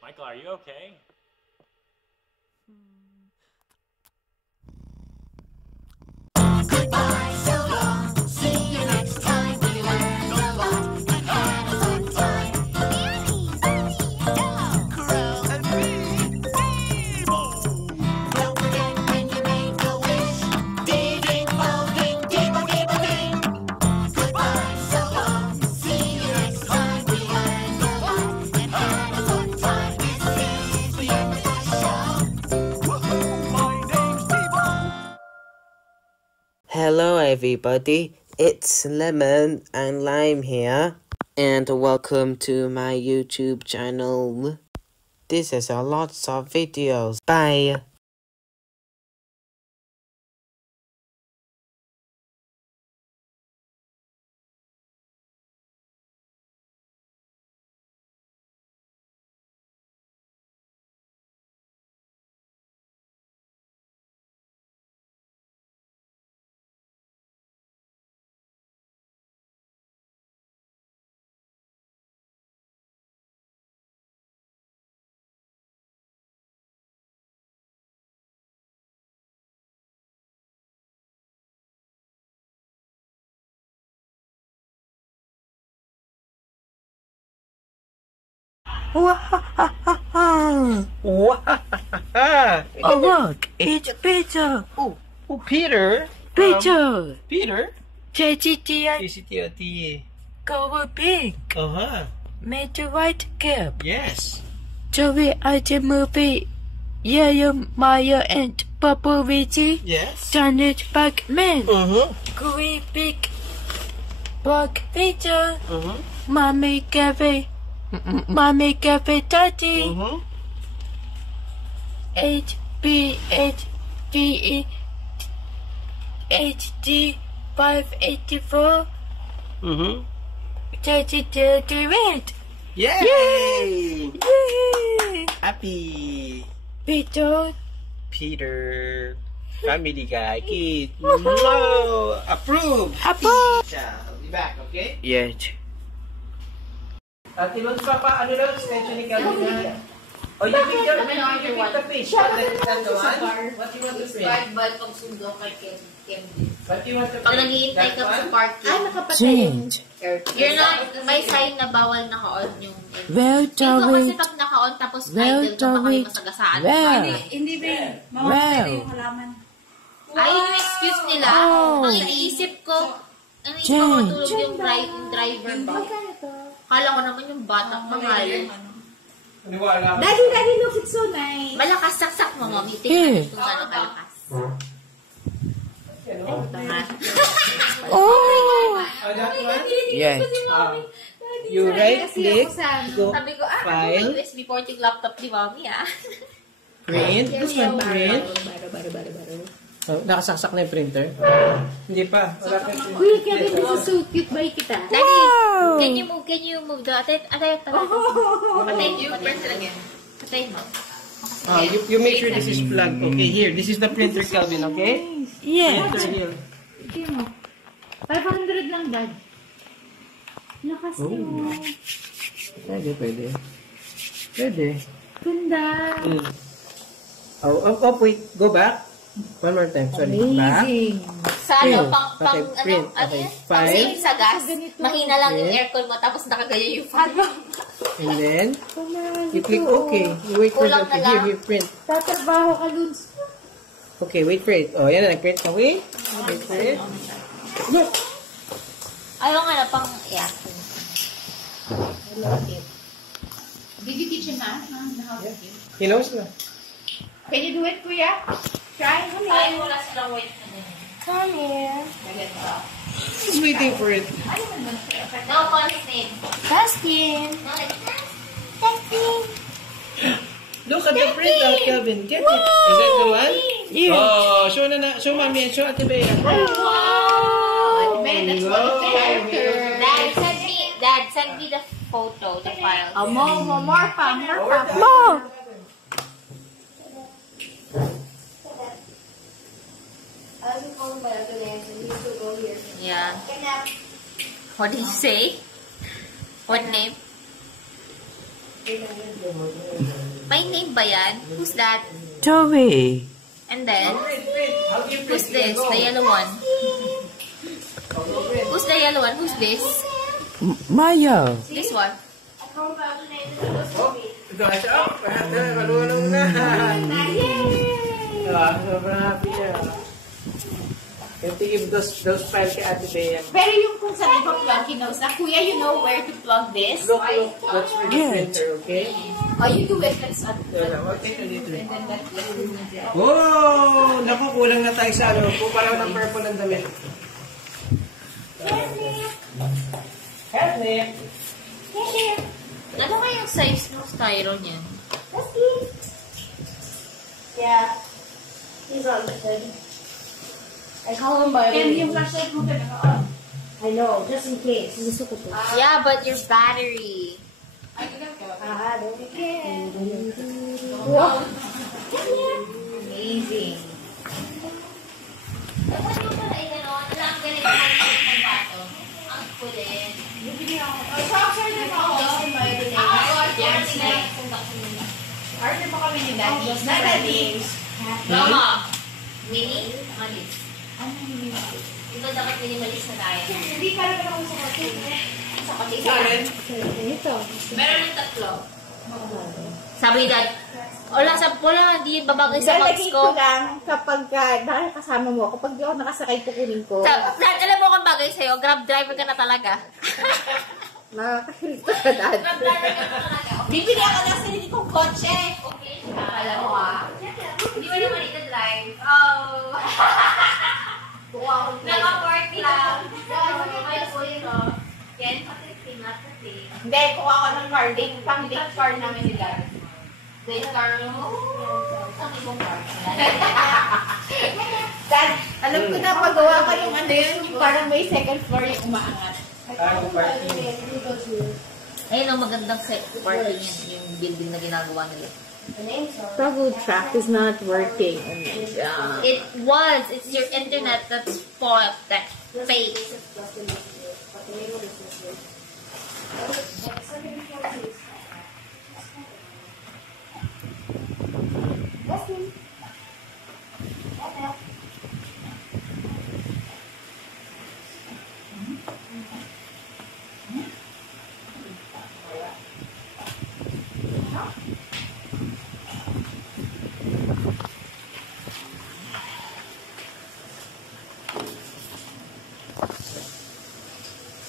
Michael, are you okay? Goodbye, so long. See you next time. We learned a lot and had a fun time. Annie, Della, Crow, and me, Nemo. Don't forget when you make a wish. Ding, ding, oh, ding, ding, oh, ding, oh, ding. Goodbye, so long. See you next time. We learned a lot and had a fun time. This is the end of the show. My name's Nemo. Hello everybody, it's Lemon and Lime here, and welcome to my YouTube channel. This is a lots of videos. Bye! Oh look, it's Peter. Oh, Peter. Peter. Peter. JGTI JCTOT. Go big. Made the right cap. Yes. Joey IT movie. Yeah, Maya and Papa Vigi. Yes. Janet Backman. Uh-huh. Green big. Black Peter. Uh-huh. Mommy Cafe. Mommy Cafe Daddy. Uh-huh. HB8VE HD 584 Uh-huh. Red. Yay! Yay! Happy Peter. Peter. Family guy. Kid. Whoa! Approved. Approved. I'll be back, okay? Yes. Tilon pa, ano daw, extension ni Calvin na. Oh, you pick the fish. What do you want to fish? Bad pag sundo kay Kim. What do you want to Pag fish? naghihintay ka sa parking. Ay, nakapatay. You're not, may sign na bawal naka-on yung... Well, Dito kasi Joey. pag naka-on tapos Well, idle ka baka may Joey. masagasaan. Well. Hindi ba Well. yung halaman? Ay, yung excuse nila. Oh. Ang iniisip ko, matulog yung driver ba? Kala ko naman yung bata mahal. Paniwala. Daddy, look, it's so nice. Malakas saksak mo, mommy. Eh. Tingnan kung gano'ng kalakas. Ito nga. Oh! That one? Yes. You right click, go Sabi ko, file. USB porting laptop ni mommy, ah. Print? Gusto mo print? Oh, nakasaksak na yung printer? Hindi pa. Wala pa yung Kuya Kevin, this is so cute. Bye kita. Daddy, can you move the... Atay mo. Patay mo. Oh, you make sure this is plugged. Okay, here. This is the printer, Calvin, okay? Yeah. Printer here. Sige mo. 500 lang, Dad. Lakas mo. Pwede. Pwede. Ganda. Oh, wait. Go back. One more time. Sorry. Back. Amazing. Sa ano, Okay, print. Okay, pang 5. save sa gas. Mahina lang yung aircon mo, tapos nakaganyan yung fan mo. And then, you click OK. You wait for the Kulang na okay. lang. Here, print. Tatrabaho ka, Luns. Okay, wait for it. Oh, yan na. Nag-print ka. Wait for it. Look. Ayaw nga na, pang, yeah. Did you teach him math? He knows na. Can you do it, Kuya? Try. Ayaw wala silang wait na din. Come here. He's waiting for it. No, call his name. Dustin. No, like, Look at the printout, Calvin. Get it. Is that the one? Yeah. Oh, show na. Show mommy and show Ate Bea. wow! Man, that's one of the characters. Dad, send me the photo, the file. More pa. More. Yeah. What did you say? What name? My name ba yan? Who's that? Toby. And then, who's this? The yellow one. Who's the yellow one? Who's this? Mayo. This one. Ito siya. Malunong na. Sobrang happy niya. You have to give those files kay Ate Bea. Pero yung kung saan iba plug, he knows na, Kuya, you know where to plug this? Look. That's for the printer, okay? Oh, you do it. That's at Okay, nandito. Oh! Naku, kulang na tayo sa ano. Kumpara ng purple ng damit. Help me. Ano kayang size ng styro niyan? Yeah. He's on good. I call him by And yung name. flashlight mo talaga on. I know, just in case. Gusto ko to. Yeah, but your battery. Don't be scared. Amazing. Dapat yung pala ay gano'n. Ang galing ng bato. Ang kulit. Order pa kami ni Daddy. Na Daddy. Mama. Mini? Malis. Ito dapat minimalis na tayo. Hindi pa rin ako sa kotse. Sa kotse isa. Meron ng tatlo. Sabi ni Dad, wala, hindi yun babagay sa box Lalagay ko. ko lang kapag nakakasama mo. Kapag di ako nakasakay, kukunin ko. Dad, alam mo kung bagay sa'yo, grab driver ka na talaga. Nakakahirito ka, Dad. Grab driver ka na talaga. Bibili ako ng sarili kong kotse. Okay, alam mo Hindi mo naman ita-drive. Oh. Naka-park lang. Ay, po yun, oh. Yan, patriting, patriting. Hindi, kuha ako ng car. Pang-date car namin ni Dad. Date car mo? Ang ibang car. Dad, alam ko na pagawa ka yung ano yun, yung parang may second floor yung umaangat. Ayun ang magandang parking yan, yung building na ginagawa nila. Travel track is not working. It was. It's your internet that's spoiled. That's fake.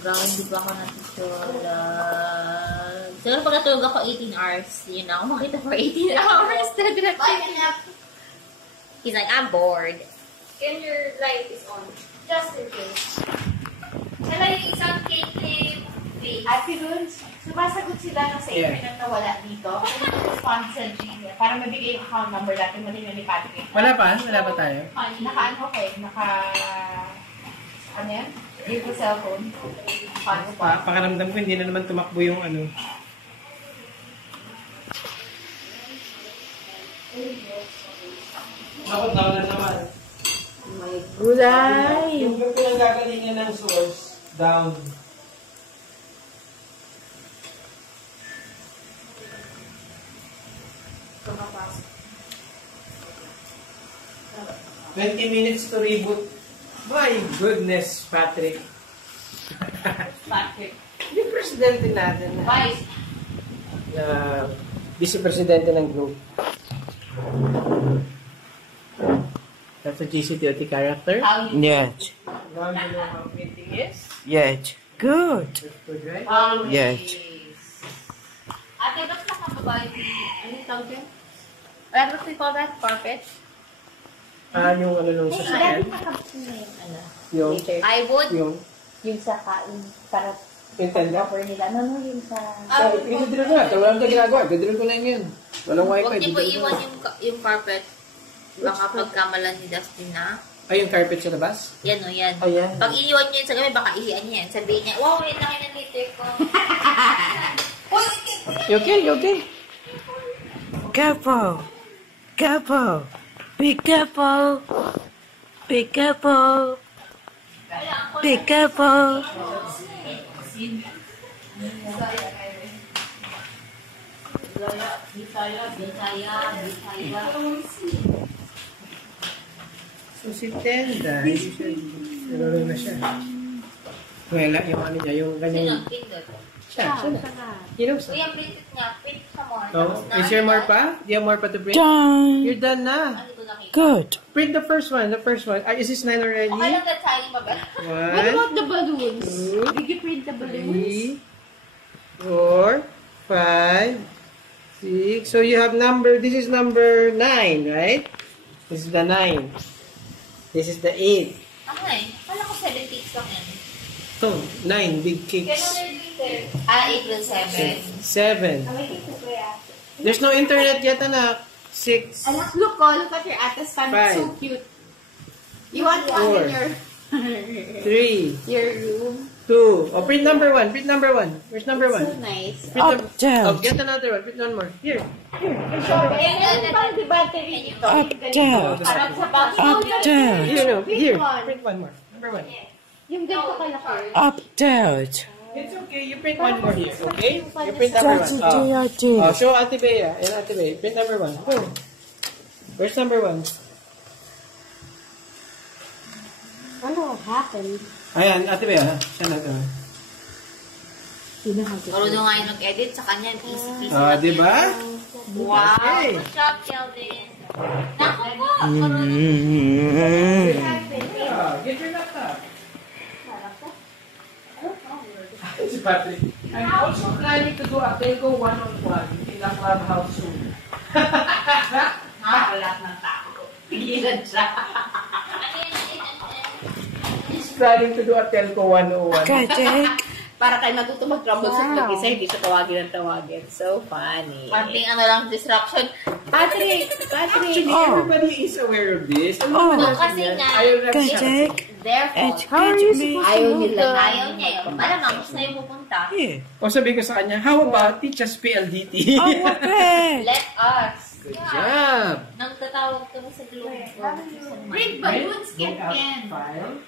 Grabe, hindi pa ako natutulog. Siguro pag natulog ako 18 hours, yun na ako makita for 18 hours. He's like, I'm bored. And your light is on. Just in case. Hello, yung isang cake. Happy Loons. Sumasagot sila ng sa internet na wala dito. Respond sa Gmail. Para mabigay yung account number natin. Matingnan ni Patrick. Wala pa? Wala pa tayo? Naka-ano ko eh. Ano yan? Yung sa cellphone. Pakaramdam ko, hindi na naman tumakbo yung ano. Bakit daw na naman? Gulay! Yung pinanggagalingan ng source, down. Pumapasok. 20 minutes to reboot. My goodness, Patrick. Patrick. Yung presidente natin. Vice. Vice-presidente ng group. That's a GCTOT character. How you Yes. Now you know how printing is. Yes. Good. That's good, right? Yes. Ate, ba't nakababa yung... Anong tawag yan? What do we call that? Carpet? Yung ano nung sasakyan. Yung, I would... Yung sa kain, para Nintendo. cover nila. Ano yung sa... Ididrill ko na. Walang ka ginagawa. Ididrill ko lang yun. Walang wifi. Huwag niyo po ididrill ko iwan lang. yung carpet. Baka pagkamalan ni Dustin na. Ay, yung carpet sa labas? Yan o, yan. Oh, yan. Pag iniwan niyo yun sa gabi, baka ihian niya yan. Sabihin niya, wow, yan lang yung litter ko. You okay? You okay? Careful. Careful. Be careful. Be careful. Be careful. So, si Tenda, nalaro na siya. Wala, yung ano niya, yung Sino? kanyang... Pindot. Siya. Kinupsa. Kuya, print it niya. Print sa more. Oh, is there more pa? Do you have more pa to print? Done. You're done na. Ano ito nakita? Good. Print the first one, the first one. Is this 9 already? Okay lang that tiny ba? What One, about the balloons? two, Did you print the balloons? 3, 4, 5, 6. So you have number, this is number 9, right? This is the 9. This is the 8. Ano eh? Kala ko 7 cakes lang yan. So, 9 big cakes. April 7. 7. There's no internet yet, anak. 6. Anak, look at your Atta's fan. Five. It's so cute. You want one Four. in 3, your room? 2. Oh, print number 1. Print number 1. Where's number 1? So nice. Print Up, down. Oh, get another one. Print one more. Here. Meron pang di battery dito. Up, down. Parang sa box. Up, down. Here, no. Here. one. Print one more. Number 1. Yung ganito kalaki. Up, down. It's okay. You print one more here, okay? You print number That's 1. what they are doing. Oh, show Ate Bea. And Ate Bea. Print number 1. Go. Where's number 1? Ano happened? Ayan, Ate Bea. Siya na ito. Marunong nga yung nag-edit sa kanya. Easy-peasy. Ah, di ba? Wow. Okay. Good job, Kelvin. Naku po. Yeah, get your laptop. Si Patrick. I'm also planning to do a Tego one-on-one in the clubhouse soon. Wala ng tao. Pigilan siya. He's planning to do a Telco 101. Okay, Jake. Para kayo matuto mag-troubleshoot mag-isa, hindi siya tawagin ng tawagin. So funny. Parting ano lang, disruption. Patrick! Actually, Oh. everybody is aware of this. Oh. No, kasi nga, Ayaw na Okay, siya. Jake. therefore, Educate me. Ayaw nila. ayaw niya yun. Malamang gusto na yung pupunta. Here. O sabi ko sa kanya, how about teach us PLDT? Oh, okay. Let us. Good job. Nang tatawag kami sa Globe. Print balloons, get Take out pen. file.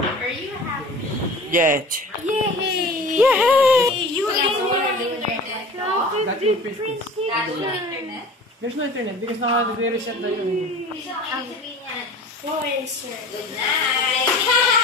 Are you happy? Yes. Yay! Yay! You Kaya sa mga internet. That will print this. internet. There's no internet because naka-reset na yun. Ang sabihin niya, good night.